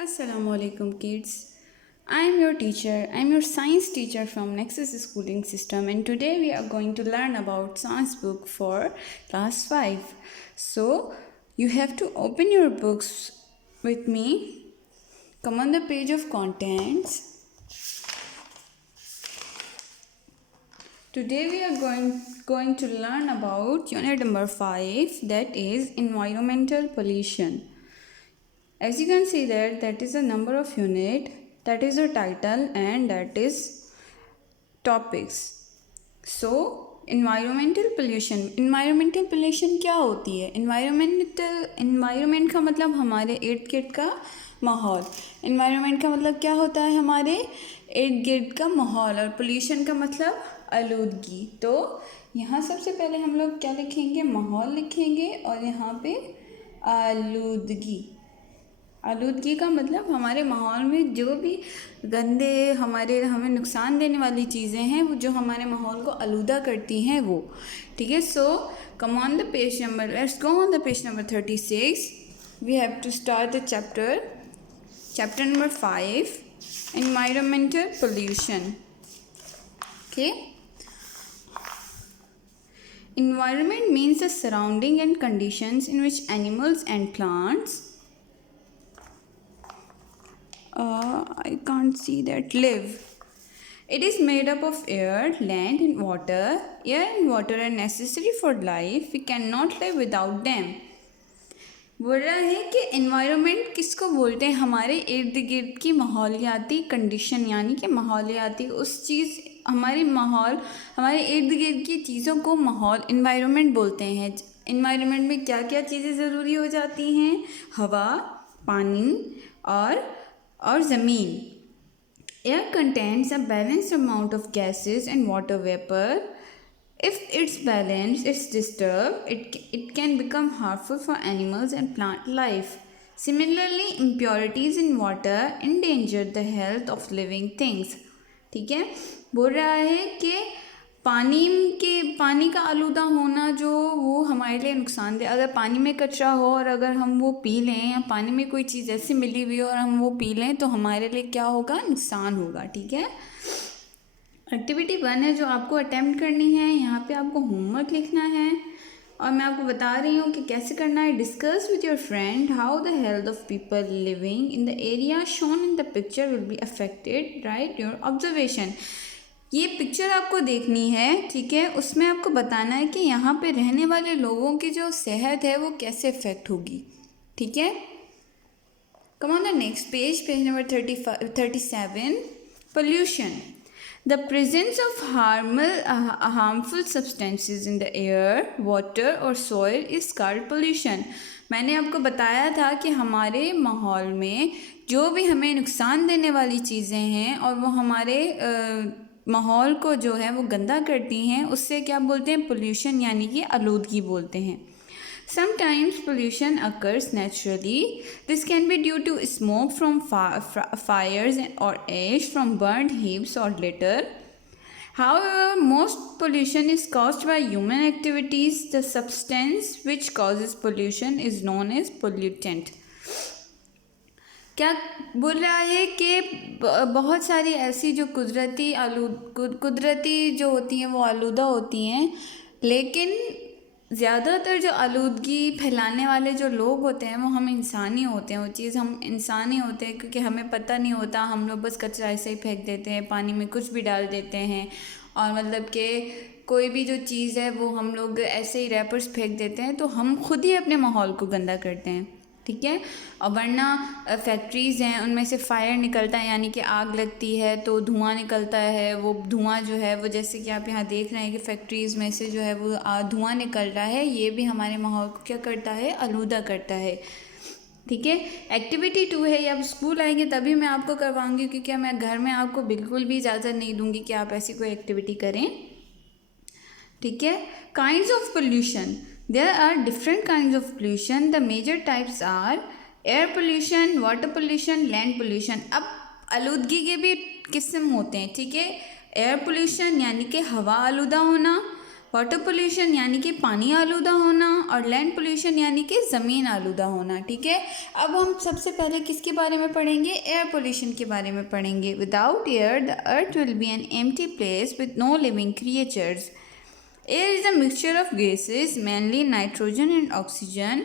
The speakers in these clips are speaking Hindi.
Assalamualaikum kids. I am your teacher. I am your science teacher from Nexus Schooling System, and today we are going to learn about science book for class 5. So, you have to open your books with me. Come on the page of contents. Today we are going to learn about unit number 5, that is environmental pollution. As you can see that is the number of unit, that is the title, and that is topics. So environmental pollution क्या होती है? environment का मतलब हमारे इर्द गिर्द का माहौल. environment का मतलब क्या होता है? हमारे इर्द गिर्द का माहौल. और pollution का मतलब आलूदगी. तो यहाँ सबसे पहले हम लोग क्या लिखेंगे? माहौल लिखेंगे. और यहाँ पे आलूदगी का मतलब हमारे माहौल में जो भी गंदे हमें नुकसान देने वाली चीज़ें हैं वो जो हमारे माहौल को आलूदा करती हैं वो. ठीक है. So come on the page number, let's go on the page number 36. We have to start the chapter number 5, environmental pollution. Okay. Environment means the surrounding and conditions in which animals and plants I can't see that live. It is made up of air, land and water. Air and water are necessary for life. We cannot live without them. बोल रहा है कि एनवायरनमेंट किसको बोलते हैं? हमारे इर्द गिर्द की माहौलियाती कंडीशन, यानी कि माहौलियाती उस चीज़, हमारे इर्द गिर्द की चीज़ों को माहौल एनवायरनमेंट बोलते हैं. एनवायरनमेंट में क्या क्या चीज़ें ज़रूरी हो जाती हैं? हवा, पानी और ज़मीन. Air contains a balanced amount of gases and water vapor. If its balance is disturbed, it can become harmful for animals and plant life. Similarly, impurities in water endanger the health of living things. ठीक है. बोल रहा है कि पानी का आलूदा होना जो वो हमारे लिए नुकसानदेह. अगर पानी में कचरा हो और अगर हम वो पी लें, या पानी में कोई चीज़ ऐसी मिली हुई हो और हम वो पी लें, तो हमारे लिए क्या होगा? नुकसान होगा. ठीक है. एक्टिविटी 1 है जो आपको अटेम्प्ट करनी है. यहाँ पे आपको होमवर्क लिखना है और मैं आपको बता रही हूँ कि कैसे करना है. Discuss with your friend how the health of people living in the area shown in the picture will be affected. Right your observation. ये पिक्चर आपको देखनी है. ठीक है. उसमें आपको बताना है कि यहाँ पे रहने वाले लोगों की जो सेहत है वो कैसे इफेक्ट होगी. ठीक है. कम on the next page number 37. Pollution. The presence of harmful substances in the air, water or soil is called pollution. मैंने आपको बताया था कि हमारे माहौल में जो भी हमें नुकसान देने वाली चीज़ें हैं और वो हमारे माहौल को जो है वो गंदा करती हैं, उससे क्या बोलते हैं? पोल्यूशन, यानी कि आलूदगी बोलते हैं. Sometimes pollution occurs naturally. This can be due to smoke from fires or ash from burned heaps or litter. However, most pollution is caused by human activities. The substance which causes pollution is known as pollutant. क्या बोल रहा है कि बहुत सारी ऐसी जो कुदरती जो होती हैं वो आलूदा होती हैं, लेकिन ज़्यादातर जो आलूदगी फैलाने वाले जो लोग होते हैं वो हम इंसान ही होते हैं. वो चीज़ हम इंसान ही होते हैं क्योंकि हमें पता नहीं होता. हम लोग बस कचरा ऐसे ही फेंक देते हैं, पानी में कुछ भी डाल देते हैं, और मतलब कि कोई भी जो चीज़ है वो हम लोग ऐसे ही रैपर्स फेंक देते हैं. तो हम खुद ही अपने माहौल को गंदा करते हैं. ठीक है. और वरना फैक्ट्रीज़ हैं, उनमें से फायर निकलता है, यानी कि आग लगती है तो धुआं निकलता है. वो धुआं जो है वो, जैसे कि आप यहाँ देख रहे हैं कि फैक्ट्रीज़ में से जो है वो धुआं निकल रहा है, ये भी हमारे माहौल को क्या करता है? आलूदा करता है. ठीक है. एक्टिविटी 2 है. ये आप स्कूल आएंगे तभी मैं आपको करवाऊँगी, क्योंकि मैं घर में आपको बिल्कुल भी इजाज़त नहीं दूँगी कि आप ऐसी कोई एक्टिविटी करें. ठीक है. Kinds of pollution. There are different kinds of pollution. The major types are air pollution, water pollution, land pollution. अब आलूदगी के भी किस्म होते हैं. ठीक है. एयर पोल्यूशन यानी कि हवा आलूदा होना, वाटर पोल्यूशन यानी कि पानी आलूदा होना, और लैंड पोल्यूशन यानी कि ज़मीन आलूदा होना। ठीक है, अब हम सबसे पहले किसके बारे में पढ़ेंगे? एयर पोल्यूशन के बारे में पढ़ेंगे। Without air the earth will be an empty place with no living creatures. Air is a mixture of gases, mainly nitrogen and oxygen.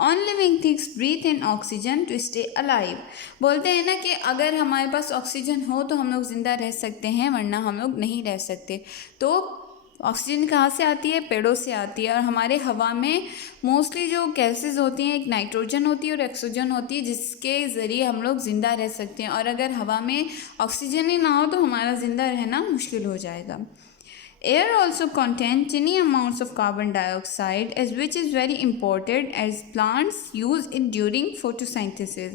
On living things breathe in oxygen to stay alive. बोलते हैं ना कि अगर हमारे पास ऑक्सीजन हो तो हम लोग ज़िंदा रह सकते हैं, वरना हम लोग नहीं रह सकते। तो ऑक्सीजन कहाँ से आती है? पेड़ों से आती है। और हमारे हवा में मोस्टली जो गैसेस होती हैं, एक नाइट्रोजन होती है और ऑक्सीजन होती है, जिसके ज़रिए हम लोग ज़िंदा रह सकते हैं। और अगर हवा में ऑक्सीजन ही ना हो तो हमारा ज़िंदा रहना मुश्किल हो जाएगा। Air also contains tiny amounts of carbon dioxide, as which is very important as plants use it during photosynthesis.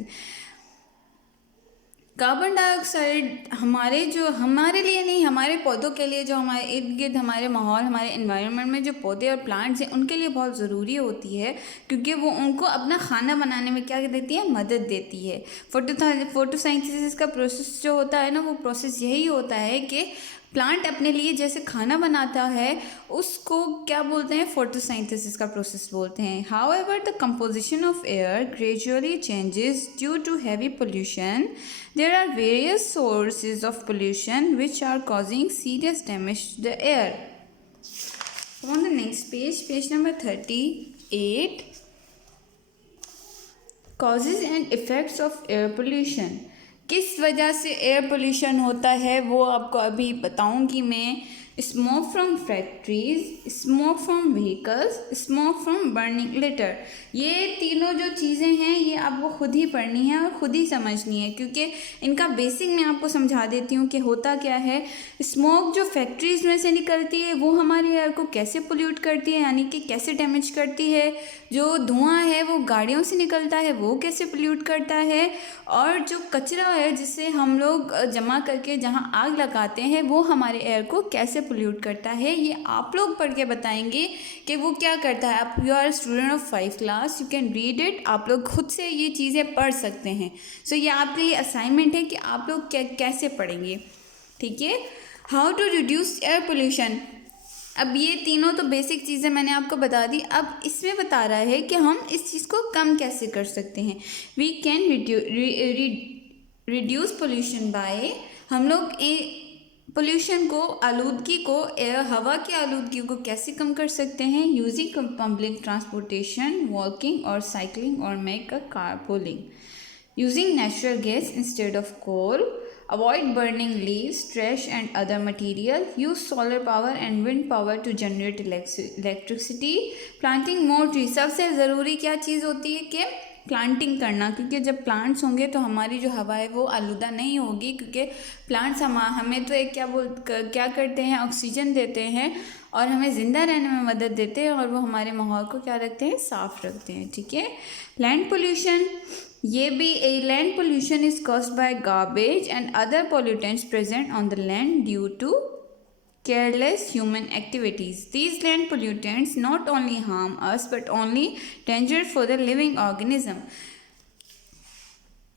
Carbon dioxide हमारे लिए नहीं, हमारे पौधों के लिए, जो हमारे इर्द गिर्द हमारे माहौल, हमारे एनवायरनमेंट में जो पौधे और प्लांट्स हैं, उनके लिए बहुत ज़रूरी होती है, क्योंकि वो उनको अपना खाना बनाने में क्या देती है? मदद देती है। फोटोसाइंथेसिस का प्रोसेस जो होता है ना, वो प्रोसेस यही होता है कि प्लांट अपने लिए जैसे खाना बनाता है, उसको क्या बोलते हैं? फोटोसाइंथेसिस का प्रोसेस बोलते हैं। However the composition of air gradually changes due to heavy pollution. There are various sources of pollution which are causing serious damage to the air. On the next page number 38, causes and effects of air pollution. किस वजह से एयर पोल्यूशन होता है वो आपको अभी बताऊंगी मैं। Smoke from factories, smoke from vehicles, smoke from burning litre. ये तीनों जो चीज़ें हैं ये आपको खुद ही पढ़नी है और ख़ुद ही समझनी है, क्योंकि इनका बेसिक मैं आपको समझा देती हूँ कि होता क्या है। स्मोक जो फैक्ट्रीज़ में से निकलती है वो हमारे एयर को कैसे पोल्यूट करती है, यानी कि कैसे डैमेज करती है। जो धुआं है वो गाड़ियों से निकलता है, वो कैसे पोल्यूट करता है। और जो कचरा है जिसे हम लोग जमा करके जहाँ आग लगाते हैं, वो हमारे एयर को कैसे पोल्यूट करता है, ये आप लोग पढ़ के बताएंगे कि वो क्या करता है। आप you are student of 5 class, you can read it. आप लोग खुद से ये चीज़ें पढ़ सकते हैं। सो ये आपके लिए असाइनमेंट है कि आप लोग कैसे पढ़ेंगे। ठीक है, how to reduce air pollution. अब ये तीनों तो बेसिक चीज़ें मैंने आपको बता दी। अब इसमें बता रहा है कि हम इस चीज़ को कम कैसे कर सकते हैं। We can reduce pollution by, हम लोग पोल्यूशन को, आलूदगी को, हवा की आलूदगी को कैसे कम कर सकते हैं? यूजिंग पब्लिक ट्रांसपोर्टेशन, वॉकिंग और साइकिलिंग और make a carpooling. Using natural gas instead of coal, avoid burning leaves, trash and other material, use solar power and wind power to generate electricity, planting more trees। सबसे ज़रूरी क्या चीज़ होती है कि प्लांटिंग करना, क्योंकि जब प्लांट्स होंगे तो हमारी जो हवा है वो आलूदा नहीं होगी, क्योंकि प्लांट्स हमें तो एक क्या करते हैं? ऑक्सीजन देते हैं और हमें ज़िंदा रहने में मदद देते हैं, और वो हमारे माहौल को क्या रखते हैं? साफ़ रखते हैं। ठीक है, लैंड पोल्यूशन, ये भी land pollution is caused by garbage and other pollutants present on the land due to careless human activities. These land pollutants not only harm us but only dangerous for the living organism.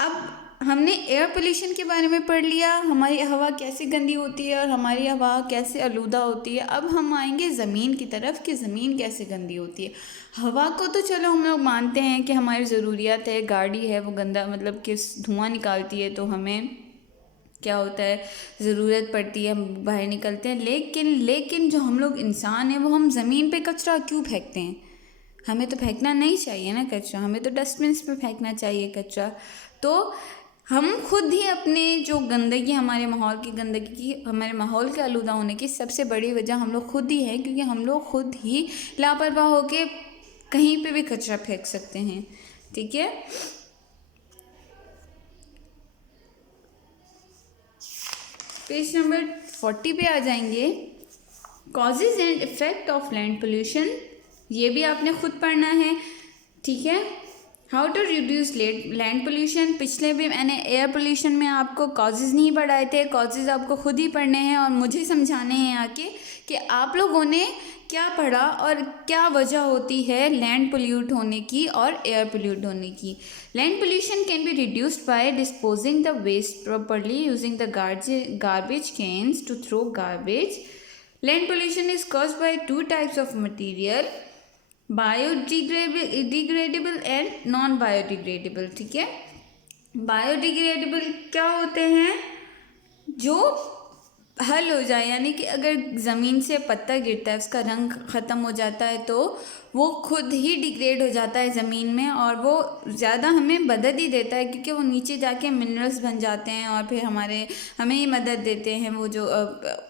अब हमने एयर पोल्यूशन के बारे में पढ़ लिया, हमारी हवा कैसे गंदी होती है और हमारी हवा कैसे आलूदा होती है। अब हम आएंगे ज़मीन की तरफ कि ज़मीन कैसे गंदी होती है। हवा को तो चलो हम लोग मानते हैं कि हमारी ज़रूरियात है, गाड़ी है वो गंदा मतलब कि धुआं निकालती है तो हमें क्या होता है, ज़रूरत पड़ती है, हम बाहर निकलते हैं। लेकिन जो हम लोग इंसान हैं वो हम ज़मीन पे कचरा क्यों फेंकते हैं? हमें तो फेंकना नहीं चाहिए ना कचरा, हमें तो डस्टबिन पे फेंकना चाहिए कचरा। तो हम खुद ही अपने जो गंदगी, हमारे माहौल की गंदगी की, हमारे माहौल के आलूदा होने की सबसे बड़ी वजह हम लोग खुद ही है, क्योंकि हम लोग खुद ही लापरवाह होकर कहीं पे भी कचरा फेंक सकते हैं। ठीक है, पेज नंबर 40 पे आ जाएंगे। Causes and effect of land pollution, ये भी आपने खुद पढ़ना है। ठीक है, how to reduce land pollution. पिछले भी मैंने एयर पोल्यूशन में आपको कॉजेज नहीं पढ़ाए थे, कॉजेज आपको खुद ही पढ़ने हैं और मुझे समझाने हैं आके कि आप लोगों ने क्या पढ़ा और क्या वजह होती है लैंड पोल्यूट होने की और एयर पोल्यूट होने की। Land pollution can be reduced by disposing the waste properly using the garbage cans to throw garbage. Land pollution is caused by two types of material, biodegradable and non biodegradable. ठीक है, बायोडिग्रेडेबल क्या होते हैं, जो हल हो जाए, यानी कि अगर ज़मीन से पत्ता गिरता है, उसका रंग ख़त्म हो जाता है, तो वो खुद ही डिग्रेड हो जाता है ज़मीन में, और वो ज़्यादा हमें मदद ही देता है, क्योंकि वो नीचे जाके मिनरल्स बन जाते हैं और फिर हमें ही मदद देते हैं। वो जो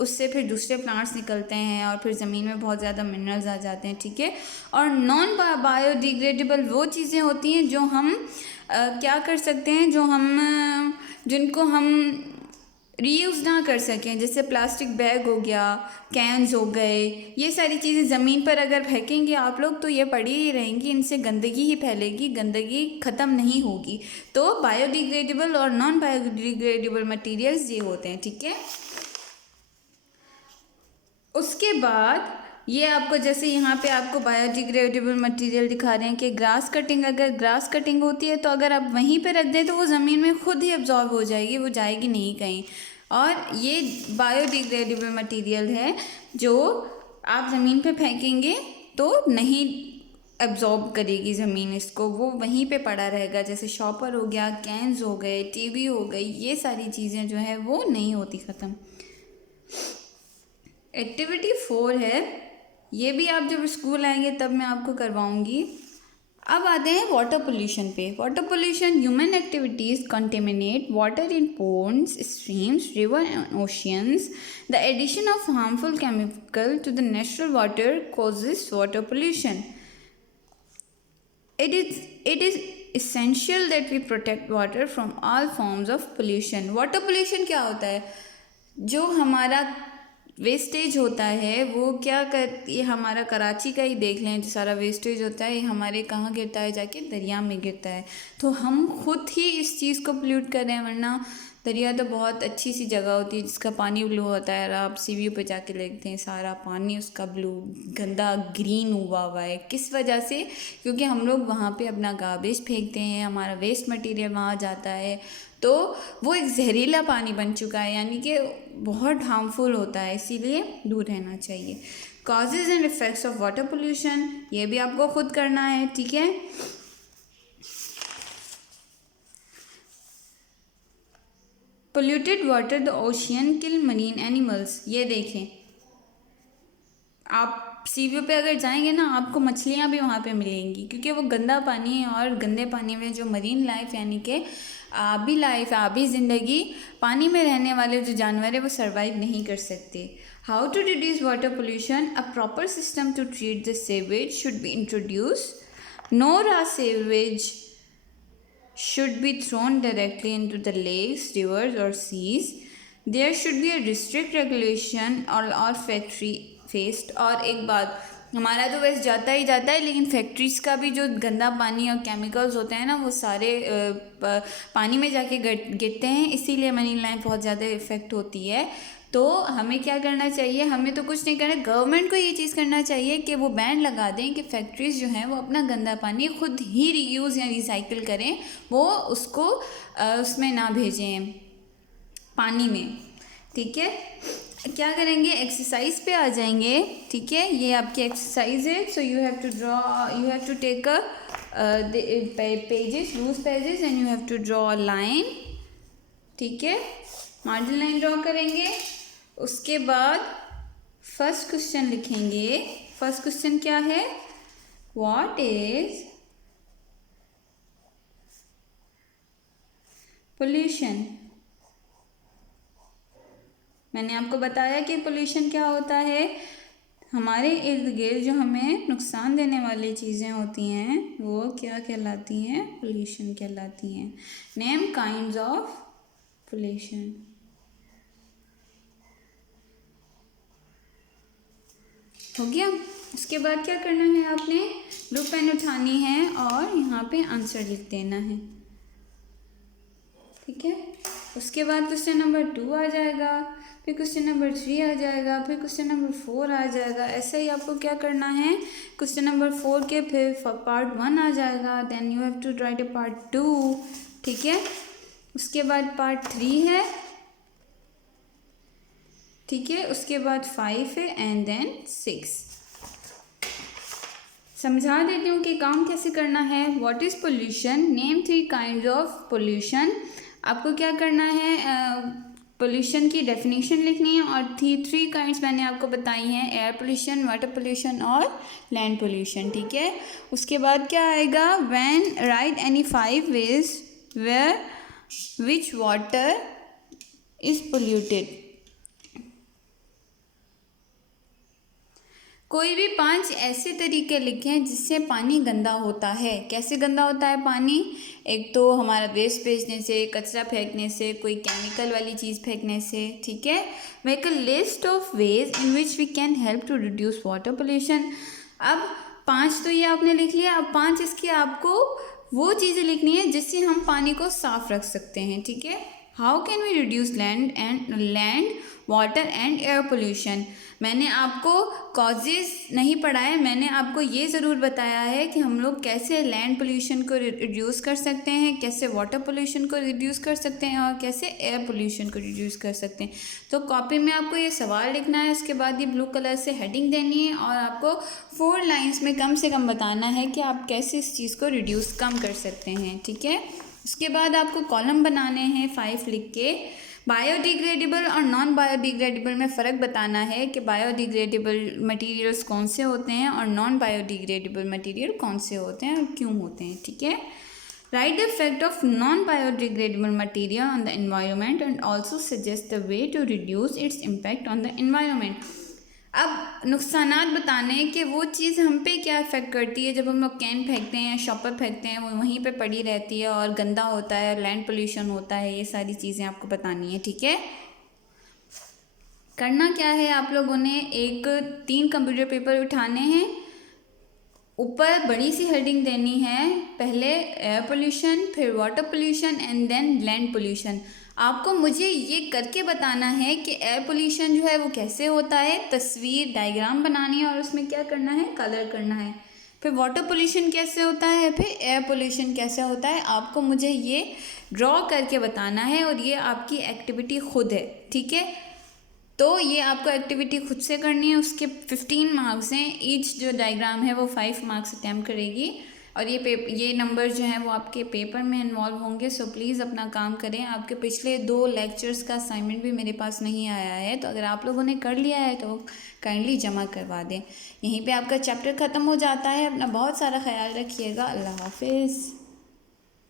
उससे फिर दूसरे प्लांट्स निकलते हैं और फिर ज़मीन में बहुत ज़्यादा मिनरल्स आ जाते हैं। ठीक है, और नॉन बायोडिग्रेडेबल वो चीज़ें होती हैं जो हम क्या कर सकते हैं, जिनको हम रीयूज़ ना कर सकें, जैसे प्लास्टिक बैग हो गया, कैन्स हो गए, ये सारी चीज़ें ज़मीन पर अगर फेंकेंगे आप लोग तो ये पड़ी ही रहेंगी, इनसे गंदगी ही फैलेगी, गंदगी ख़त्म नहीं होगी। तो बायोडिग्रेडेबल और नॉन बायोडिग्रेडेबल मटेरियल्स ये होते हैं। ठीक है, उसके बाद ये आपको, जैसे यहाँ पे आपको बायोडिग्रेडेबल मटेरियल दिखा रहे हैं कि ग्रास कटिंग, अगर ग्रास कटिंग होती है तो अगर आप वहीं पे रख दें तो वो ज़मीन में खुद ही एब्जॉर्ब हो जाएगी, वो जाएगी नहीं कहीं। और ये बायोडिग्रेडेबल मटेरियल है जो आप ज़मीन पे फेंकेंगे तो नहीं एब्जॉर्ब करेगी ज़मीन इसको, वो वहीं पे पड़ा रहेगा। जैसे शॉपर हो गया, कैन्स हो गए, टीवी हो गई, ये सारी चीज़ें जो है वो नहीं होती ख़त्म। एक्टिविटी 4 है, ये भी आप जब स्कूल आएंगे तब मैं आपको करवाऊंगी। अब आते हैं वाटर पोल्यूशन पे। Water pollution, human activities contaminate water in ponds, streams, river and oceans. The addition of harmful chemical to the natural water causes water pollution. It is essential that we protect water from all forms of pollution. Water pollution क्या होता है, जो हमारा वेस्टेज होता है वो क्या करती है, हमारा कराची का ही देख लें, जो सारा वेस्टेज होता है ये हमारे कहाँ गिरता है, जाके दरिया में गिरता है। तो हम खुद ही इस चीज़ को पोल्यूट कर रहे हैं, वरना दरिया तो बहुत अच्छी सी जगह होती है जिसका पानी ब्लू होता है। आप सी व्यू पे जाके देखते हैं, सारा पानी उसका ब्लू गंदा ग्रीन हुआ है। किस वजह से? क्योंकि हम लोग वहाँ पे अपना गार्बेज फेंकते हैं, हमारा वेस्ट मटेरियल वहाँ जाता है, तो वो एक जहरीला पानी बन चुका है, यानी कि बहुत हार्मफुल होता है, इसीलिए दूर रहना चाहिए। Causes and effects of water pollution, ये भी आपको खुद करना है। ठीक है, polluted water the ocean kill marine animals. ये देखें, आप सी व्यू पे अगर जाएंगे ना, आपको मछलियाँ भी वहाँ पे मिलेंगी, क्योंकि वो गंदा पानी है और गंदे पानी में जो मरीन लाइफ यानी कि आबी लाइफ, आबी ज़िंदगी, पानी में रहने वाले जो जानवर है वो सर्वाइव नहीं कर सकते। How to reduce water pollution, a proper system to treat the sewage should be introduce. No raw sewage should be thrown directly into the lakes, rivers or seas. There should be a strict regulation or factory waste। और एक बात, हमारा तो वेस्ट जाता ही जाता है, लेकिन फैक्ट्रीज़ का भी जो गंदा पानी और केमिकल्स होते हैं ना, वो सारे पानी में जाके गिरते हैं, इसीलिए मरीन लाइफ बहुत ज़्यादा इफ़ेक्ट होती है। तो हमें क्या करना चाहिए, हमें तो कुछ नहीं करना, गवर्नमेंट को ये चीज़ करना चाहिए कि वो बैन लगा दें कि फैक्ट्रीज़ जो हैं वो अपना गंदा पानी खुद ही रीयूज़ या रिसाइकिल करें, वो उसको उसमें ना भेजें पानी में। ठीक है, क्या करेंगे, एक्सरसाइज पे आ जाएंगे। ठीक है, ये आपकी एक्सरसाइज है। So you have to take pages, loose pages, and you have to draw a line. ठीक है, मार्जिन लाइन ड्रॉ करेंगे। उसके बाद फर्स्ट क्वेश्चन लिखेंगे। फर्स्ट क्वेश्चन क्या है, व्हाट इज पोल्यूशन। मैंने आपको बताया कि पोल्यूशन क्या होता है, हमारे इर्द गिर्द जो हमें नुकसान देने वाली चीज़ें होती हैं वो क्या कहलाती हैं, पोल्यूशन कहलाती हैं। Name kinds of pollution. हो गया। उसके बाद क्या करना है, आपने ब्लू पेन उठानी है और यहाँ पे आंसर लिख देना है। ठीक है, उसके बाद क्वेश्चन नंबर 2 आ जाएगा, फिर क्वेश्चन नंबर 3 आ जाएगा, फिर क्वेश्चन नंबर 4 आ जाएगा। ऐसे ही आपको क्या करना है, क्वेश्चन नंबर 4 के फिर पार्ट 1 आ जाएगा, then you have to write a part 2। ठीक है, उसके बाद पार्ट 3 है, ठीक है, उसके बाद 5 है एंड देन 6। समझा देती हूँ कि काम कैसे करना है। What is pollution, name 3 kind of pollution. आपको क्या करना है, पोल्यूशन की डेफिनेशन लिखनी है और 3 काइंड्स मैंने आपको बताई हैं, एयर पोल्यूशन, वाटर पोल्यूशन और लैंड पोल्यूशन। ठीक है, उसके बाद क्या आएगा, when write any 5 ways where which water is polluted. कोई भी 5 ऐसे तरीके लिखें जिससे पानी गंदा होता है। कैसे गंदा होता है पानी, एक तो हमारा वेस्ट भेजने से, कचरा फेंकने से, कोई केमिकल वाली चीज़ फेंकने से। ठीक है, make a list of ways in which we can help to reduce water pollution. अब 5 तो ये आपने लिख लिया, अब 5 इसकी आपको वो चीज़ें लिखनी है जिससे हम पानी को साफ रख सकते हैं। ठीक है, how can we reduce land water and air pollution. मैंने आपको कॉजेज़ नहीं पढ़ाए, मैंने आपको ये ज़रूर बताया है कि हम लोग कैसे लैंड पोल्यूशन को रिड्यूस कर सकते हैं, कैसे वाटर पोल्यूशन को रिड्यूस कर सकते हैं और कैसे एयर पोल्यूशन को रिड्यूस कर सकते हैं। तो कॉपी में आपको ये सवाल लिखना है, उसके बाद ये ब्लू कलर से हेडिंग देनी है और आपको 4 लाइन्स में कम से कम बताना है कि आप कैसे इस चीज़ को रिड्यूस कम कर सकते हैं। ठीक है, उसके बाद आपको कॉलम बनाने हैं 5 लिख के। बायोडिग्रेडेबल और नॉन बायोडिग्रेडेबल में फ़र्क बताना है कि बायोडिग्रेडेबल मटेरियल्स कौन से होते हैं और नॉन बायोडिग्रेडेबल मटेरियल कौन से होते हैं और क्यों होते हैं। ठीक है, write the effect of non biodegradable material on the environment and also suggest the way to reduce its impact on the environment. अब नुकसानात बताने कि वो चीज़ हम पे क्या इफ़ेक्ट करती है। जब हम लोग कैन फेंकते हैं, शॉपर फेंकते हैं, वो वहीं पे पड़ी रहती है और गंदा होता है, लैंड पोल्यूशन होता है, ये सारी चीज़ें आपको बतानी है। ठीक है, करना क्या है, आप लोगों ने 3 कंप्यूटर पेपर उठाने हैं, ऊपर बड़ी सी हेडिंग देनी है, पहले एयर पोल्यूशन, फिर water pollution and then land pollution. आपको मुझे ये करके बताना है कि एयर पोल्यूशन जो है वो कैसे होता है, तस्वीर डायग्राम बनानी है और उसमें क्या करना है, कलर करना है। फिर वाटर पोल्यूशन कैसे होता है, फिर एयर पोल्यूशन कैसे होता है, आपको मुझे ये ड्रॉ करके बताना है और ये आपकी एक्टिविटी खुद है। ठीक है, तो ये आपको एक्टिविटी खुद से करनी है। उसके 15 मार्क्स हैं, ईच जो डायग्राम है वो 5 मार्क्स अटैम्प्ट करेगी और ये नंबर जो हैं वो आपके पेपर में इन्वॉल्व होंगे। सो प्लीज़ अपना काम करें। आपके पिछले 2 लेक्चर्स का असाइनमेंट भी मेरे पास नहीं आया है, तो अगर आप लोगों ने कर लिया है तो काइंडली जमा करवा दें। यहीं पे आपका चैप्टर ख़त्म हो जाता है। अपना बहुत सारा ख्याल रखिएगा। अल्लाह हाफिज़।